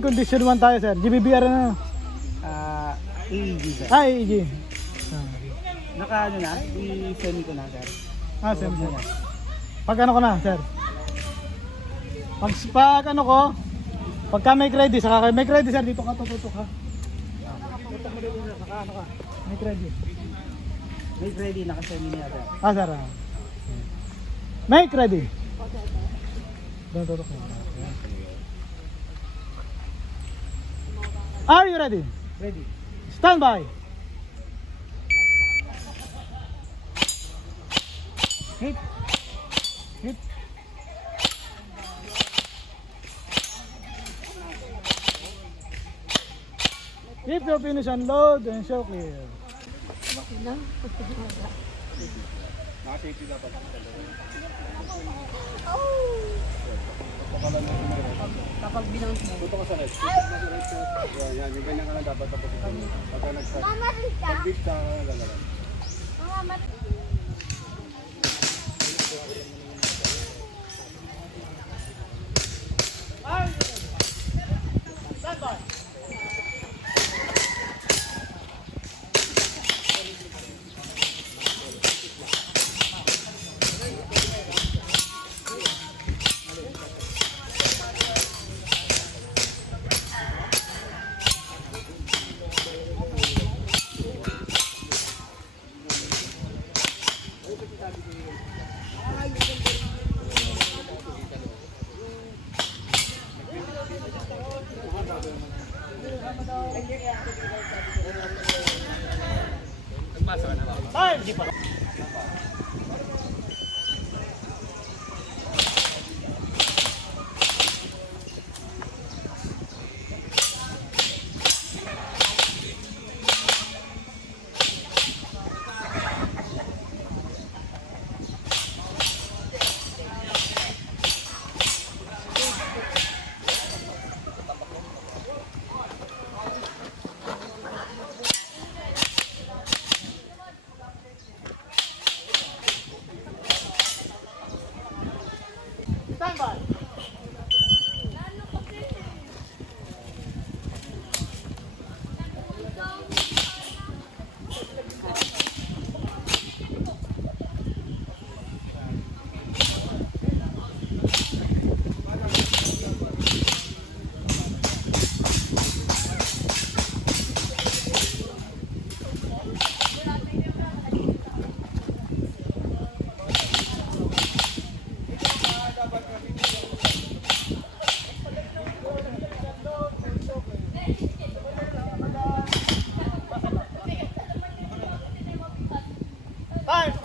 condition 1 tayo sir. GBBR na. AEG sir. AEG. Naka ano na, i-send ko na sir. Sir. Pag ano ko na sir. Pag ano ko, pagka make ready, saka make ready sir, dito ka tututok ha. Tutok mo dito sir, saka ano ka. Make ready. Make ready, naka-send niya sir. Sir. Make ready. Doon tutok mo. Are you ready? Ready. Stand by. Hit. Hit. Keep your finish and load and show clear. Kapag binounce mo. Tuto ka sa red. Yan, yung ganyan ka lang dapat tapos ito. Pagka nag-start. Pag-beat ka, lalalan. Stand by. Time